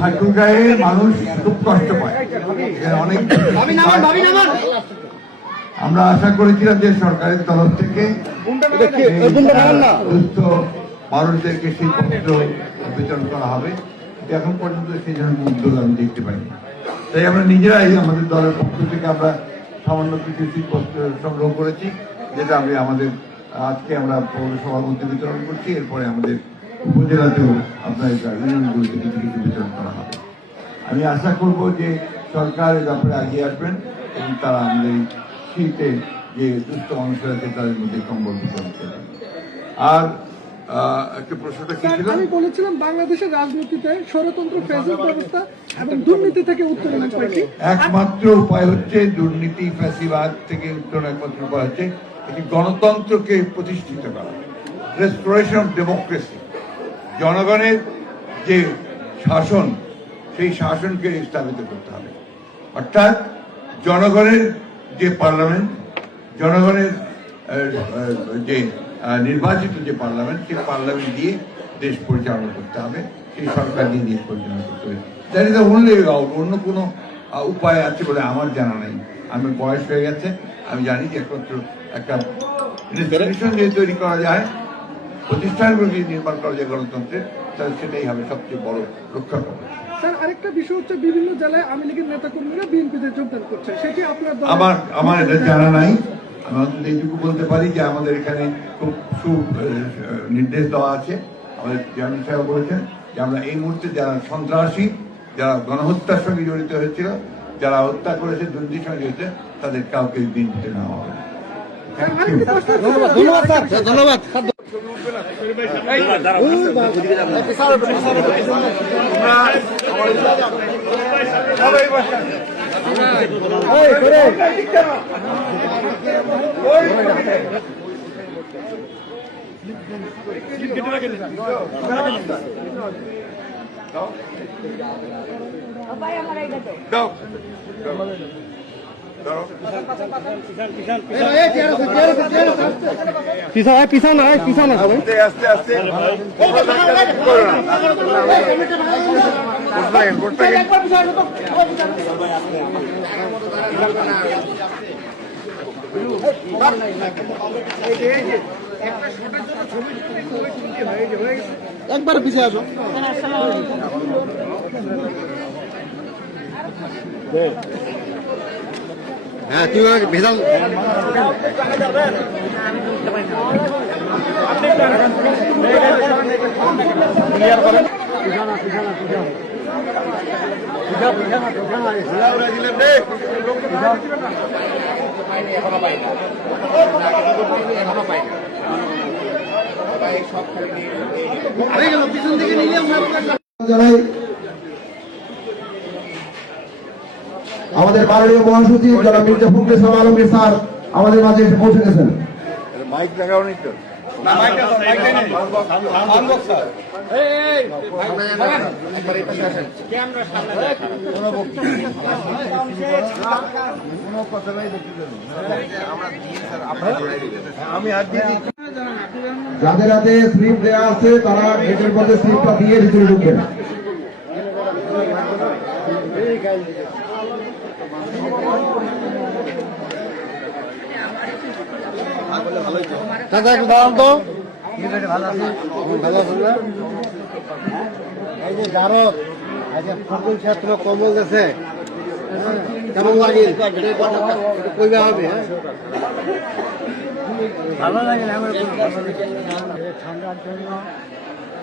ঠাকুরগাঁয়ে মানুষ খুব কষ্ট পায়, অনেক। আমরা আশা করেছিলাম যে সরকারের তরফ থেকে দুস্থ মানুষদেরকে সেই পত্র বিতরণ করা হবে, এখন পর্যন্ত সেই ধরনের উদ্যোগ আমি দেখতে পাইনি। তাই আমরা নিজেরাই আমাদের দলের পক্ষ থেকে আমরা সামান্য কিছু শীতপত্র সংগ্রহ করেছি, যেটা আমাদের আজকে আমরা পৌরসভার মধ্যে বিতরণ করছি। এরপরে আমাদের উপজেলাতেও আপনার ইউনিয়নগুলিতে কিছু কিছু বিতরণ করা হবে। আমি আশা করব যে সরকার এ ব্যাপারে এগিয়ে আসবেন এবং তারা আমাদের শীতে যে দুস্থ মানুষের আছে তাদের মধ্যে কম্বল বিতরণ করবেন। আর একটা প্রশ্নটা কি ছিল? আমি বলেছিলাম বাংলাদেশের রাজনীতিতে ষড়যন্ত্র, ফ্যাসিস্ট ব্যবস্থা এবং দুর্নীতি থেকে উত্তরণ উপায় কি? একমাত্র উপায় হচ্ছে দুর্নীতি, ফ্যাসিবাদ থেকে উত্তরণ একমাত্র উপায় হচ্ছে একটি গণতন্ত্রকে প্রতিষ্ঠিত করা, রেস্টোরেশন অফ ডেমোক্রেসি। জনগণের যে শাসন, সেই শাসনকে স্থাপিত করতে হবে। অর্থাৎ জনগণের যে পার্লামেন্ট, জনগণের যে নির্বাচিত যে পার্লামেন্ট, সেই পার্লামেন্ট দিয়ে দেশ পরিচালনা করতে হবে, সেই সরকার দিয়ে দেশ পরিচালনা করতে হবে। That is the only way out. অন্য কোনো উপায় আছে বলে আমার জানা নেই। আমার বয়স হয়ে গেছে, আমি জানি যে একমাত্র একটা ইনস্টিটিউশন যদি তৈরি করা যায়, প্রতিষ্ঠানগুলো যদি নির্মাণ করা যায় গণতন্ত্রের, তাহলে সেটাই হবে সবচেয়ে বড় রক্ষা কবচ। স্যার, আরেকটা বিষয় হচ্ছে বিভিন্ন জেলায় আওয়ামী লীগের নেতাকর্মীরা বিএনপিতে যোগদান করছে, সেটি আপনার আমার এটা জানা নাই। আমি অন্তত এইটুকু বলতে পারি যে আমাদের এখানে খুব নির্দেশ দেওয়া আছে। আমাদের চেয়ারম্যান সাহেব বলেছেন যে আমরা এই মুহূর্তে যারা সন্ত্রাসী, যারা গণহত্যার সঙ্গে জড়িত হয়েছিল, যারা হত্যা করেছে, দুর্নীতির সঙ্গে জড়িত, তাদের কাউকে বিএনপিতে নেওয়া হবে। ধন্যবাদ। পিছানো আস্তে আস্তে একবার পিছিয়ে আসো। হ্যাঁ, তুই ভেজাল আমাদের মাননীয় মহাসচিব জনাব মির্জা ফখরুল ইসলাম আলমগীর স্যার আমাদের মাঝে এসে পৌঁছে গেছেন। মাইক লাগাও নি তো? যাদের হাতে স্লিপ দেওয়া আছে তারা গেটের পথে স্লিপটা দিয়ে ভিতরে ঢুকবেন। এই যে জারদ, এই যে ফুটবল ছাত্র কম্বল গেছে, কেমন লাগে কইবা হবে? ভালো লাগে না? ঠান্ডার জন্য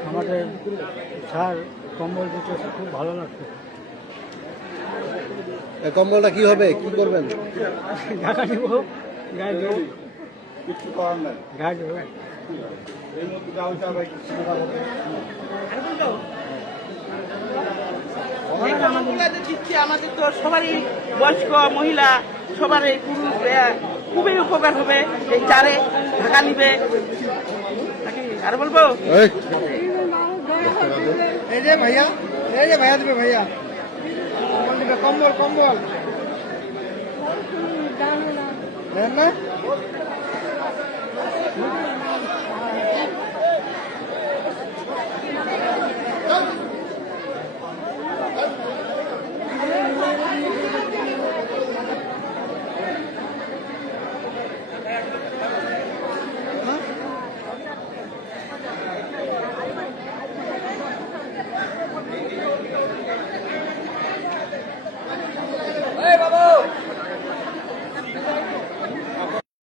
আমাদের সার কম্বল দিতে খুব ভালো লাগছে। কম্বলটা কি হবে, কি করবেন? ঢাকা দিব, গায়ে দেব, কিছু করার নাই, গায়ে দেব। আমাদের তো সবারই বয়স্ক মহিলা, সবারই পুরুষ খুবই উপকার হবে। এই চারে ঢাকা নিবে নাকি আর বলবো? এই যে ভাইয়া, এই যে ভাইয়া দেবে, ভাইয়া কম্বল কম্বল দেন না।